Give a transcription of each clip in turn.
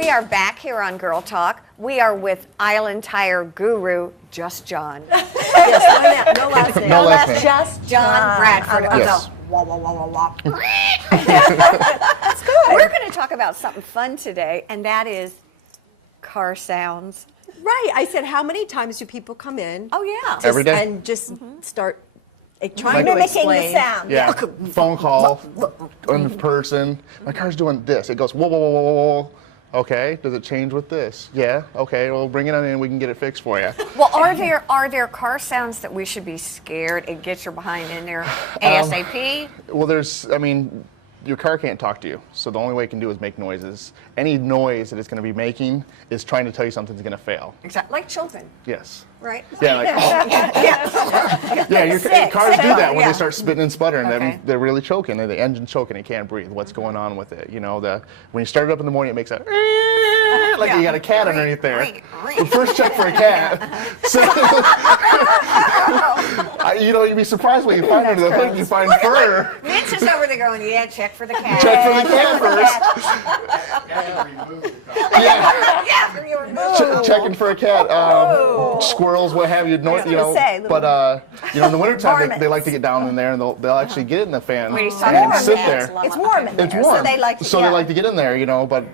We are back here on Girl Talk. We are with Island Tire Guru, Just John. Yes, no last name. No last name. Just John Bradford. Yes. Wah, wah, wah, wah, wah. That's good. We're going to talk about something fun today, and that is car sounds. Right. I said, how many times do people come in? Oh, yeah. Every day. And just start trying to Mimicking explain. the sound. Yeah, phone call, in person. My car's doing this. It goes, whoa, whoa, whoa, whoa, whoa. Okay, does it change with this? Yeah, okay, well, bring it on in, we can get it fixed for you. Well, are there car sounds that we should be scared and get your behind in there ASAP? Well, your car can't talk to you, so the only way it can do is make noises. Any noise that it's going to be making is trying to tell you something's going to fail. Exactly, like children, Yes. right? Yeah, like, yeah, your cars do that when they start spitting and sputtering. That means they're really choking. The engine's choking. It can't breathe. What's going on with it? You know, when you start it up in the morning, it makes a like you got a cat underneath there. The first check for a cat. So, you'd be surprised when you find under the hood, you find fur. Mitch is over there going, yeah, check for the cat. Check for the cat first. Yeah. Checking for a cat, squirrels, what have you. But in the wintertime, they like to get down in there and they'll actually get in the fan and sit there. It's warm in there. It's warm. So they like to get in there, But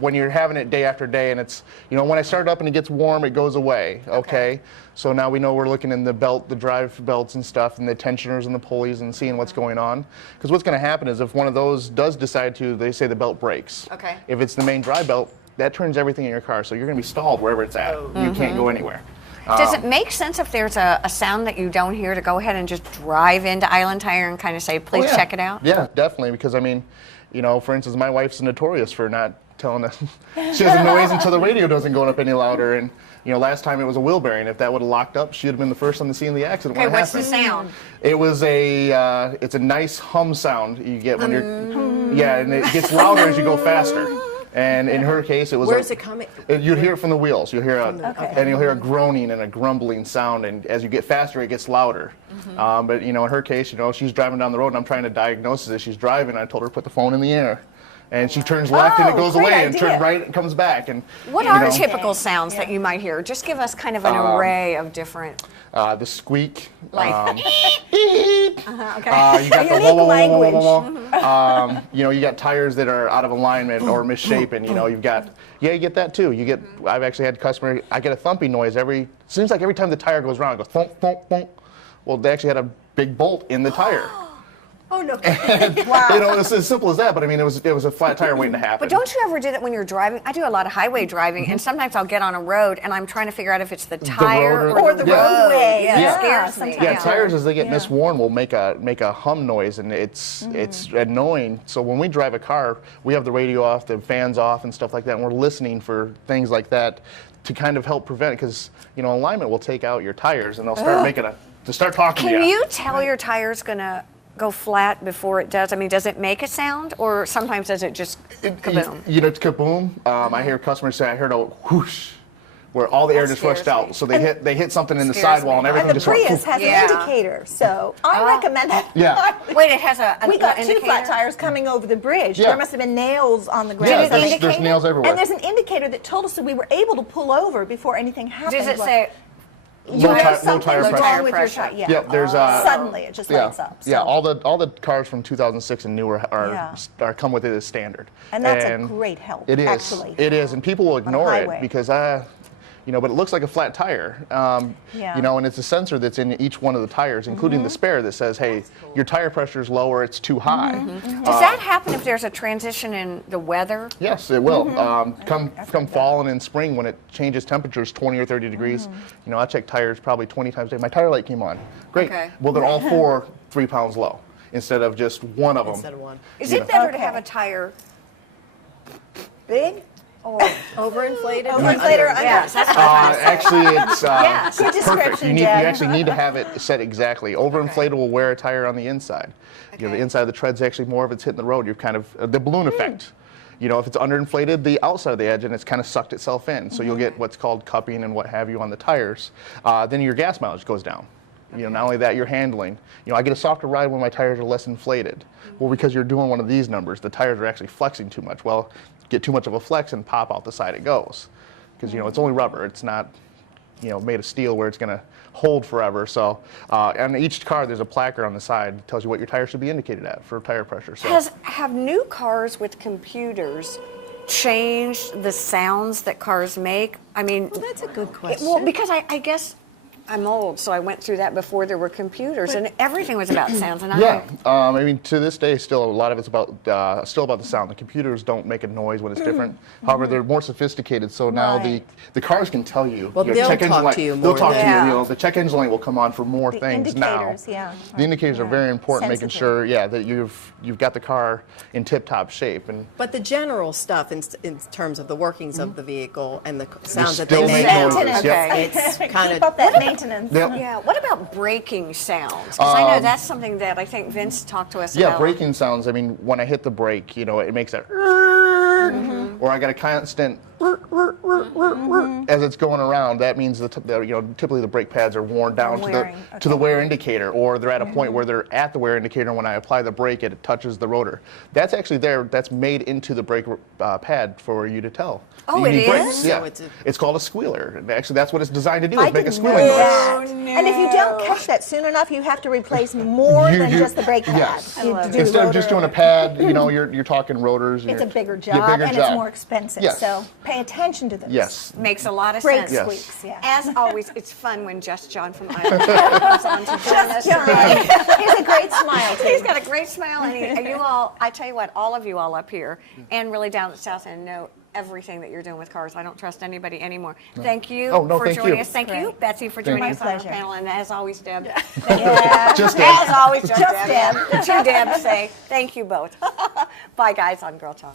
when you're having it day after day, and it's when I start it up and it gets warm, it goes away. Okay. So now we know we're looking in the drive belts and stuff, and the tensioners and the pulleys, and seeing what's going on. Because what's going to happen is if one of those does decide to, they say the belt breaks. Okay. If it's the main drive belt, that turns everything in your car, so you're going to be stalled wherever it's at. You can't go anywhere. Does it make sense if there's a sound that you don't hear to go ahead and just drive into Island Tire and kind of say, please check it out? Yeah, definitely. Because for instance, my wife's notorious for not telling us. She doesn't noise until the radio doesn't go up any louder. And last time it was a wheel bearing. If that would have locked up, she'd have been the first on the scene of the accident. Okay, what's the sound? It was it's a nice hum sound you get when you're. Yeah, and it gets louder as you go faster. And in her case, it was. Where's it coming? You'd hear it from the wheels. You'll hear and you'll hear a groaning and a grumbling sound. And as you get faster, it gets louder. But in her case, she's driving down the road, and I'm trying to diagnose it as she's driving. I told her to put the phone in the air, and she turns left, and it goes away, and turns right, and comes back. And what are typical sounds that you might hear? Just give us kind of an array of different. The squeak. Like. You got the Unique language. You got tires that are out of alignment or misshapen. You've got you get that too. I've actually had customers. I get a thumping noise seems like every time the tire goes around, it goes thump, thump, thump. Well, they actually had a big bolt in the tire. Oh no! Wow. It's as simple as that. But it was a flat tire waiting to happen. But don't you ever do that when you're driving? I do a lot of highway driving, and sometimes I'll get on a road and I'm trying to figure out if it's the tire or the roadway. Yeah. It scares me. Yeah, tires as they get misworn will make a hum noise, and it's annoying. So when we drive a car, we have the radio off, the fans off, and stuff like that, and we're listening for things like that to kind of help prevent it. Because alignment will take out your tires, and they'll start start talking to you. Can you tell your tire's gonna go flat before it does? I mean, does it make a sound, or sometimes does it just kaboom? It's kaboom. I hear customers say, I heard a whoosh, where all the air just rushed out. So they hit something in the sidewall, and everything And the just went. Prius has an indicator, so I recommend that. Yeah. Wait, it has an We got indicator? 2 flat tires coming over the bridge. Yeah. There must have been nails on the ground. Did it there's indicate nails everywhere. And there's an indicator that told us that we were able to pull over before anything happened. Does it say? Low tire Something's pressure. wrong with your tire. Yeah. Yep, there's Suddenly it just lights up. So. Yeah, all the cars from 2006 and newer are come with it as standard. And that's a great help. It is. Actually. It is, and people will ignore it because but it looks like a flat tire. And it's a sensor that's in each one of the tires, including the spare, that says, hey, your tire pressure is low or it's too high. Does that happen if there's a transition in the weather? Yes, it will. Come fall and in spring, when it changes temperatures 20 or 30 degrees, I check tires probably 20 times a day. My tire light came on. Great. Okay. Well, they're all 3 pounds low instead of just one of them. Instead of one. Is it better to have a tire big? Or Overinflated? Overinflated or under? Yes, that's what I'm Actually, it's Good perfect. description, You Jen. actually need to have it set exactly. Overinflated will wear a tire on the inside. The inside of the tread's actually more of it's hitting the road. You're kind of the balloon effect. If it's underinflated, the outside of the edge, and it's kind of sucked itself in. So you'll get what's called cupping and what have you on the tires. Then your gas mileage goes down. Not only that, your handling. I get a softer ride when my tires are less inflated. Well, because you're doing one of these numbers, the tires are actually flexing too much. Well, get too much of a flex and pop out the side it goes. Because, it's only rubber. It's not, made of steel where it's going to hold forever. So on each car, there's a placard on the side that tells you what your tire should be indicated at for tire pressure. So Have new cars with computers changed the sounds that cars make? I mean, Well, that's a good question. well, because I guess I'm old, so I went through that before there were computers, and everything was about sounds. And to this day, still a lot of it's still about the sound. The computers don't make a noise when it's different. However, they're more sophisticated, so now the cars can tell you. Well, they'll check engine talk light, to you They'll more talk than- to you. The check engine light will come on for more The things now. indicators, yeah. The indicators are very important, making Sensitive. sure, that you've got the car in tip-top shape. And But the general stuff in terms of the workings of the vehicle and the sounds that still they make make, noises. Okay. it's kind Keep up of that maintenance. Yep. Yeah. What about braking sounds? Because I know that's something that I think Vince talked to us about. Yeah, braking sounds. I mean, when I hit the brake, it makes that, or I got a constant as it's going around. That means typically the brake pads are worn down wearing, to the wear indicator, or they're at a point where they're at the wear indicator. And when I apply the brake, it touches the rotor. That's actually there. That's made into the brake pad for you to tell. Oh, You it need is? brakes. Yeah, So it's called a squealer. And actually, that's what it's designed to do. I Is make a didn't squealing know noise. that. Oh, And if you don't no. catch that soon enough, you have to replace more than just the brake pad. Yes. You do Instead of just rotor. doing a pad, you're talking rotors. And It's a you're- bigger yeah, job, bigger and job. it's more expensive. Yes. So pay attention to this. Yes. Makes a lot of Brake sense. Yes. squeaks, yeah. As always, it's fun when Just John from Iowa comes on to join us John. today. He has a great smile, too. He's got a great smile, and you all, I tell you what, all of you all up here and really down at South End know everything that you're doing with cars. I don't trust anybody anymore. Thank you Oh, no, for thank joining you. us. Thank you, Great. Betsy, for Thank joining you. us on our pleasure. panel, and as always, Deb. Just As always, just Just Deb. Deb. The two Debs say thank you both. Bye, guys, on Girl Talk.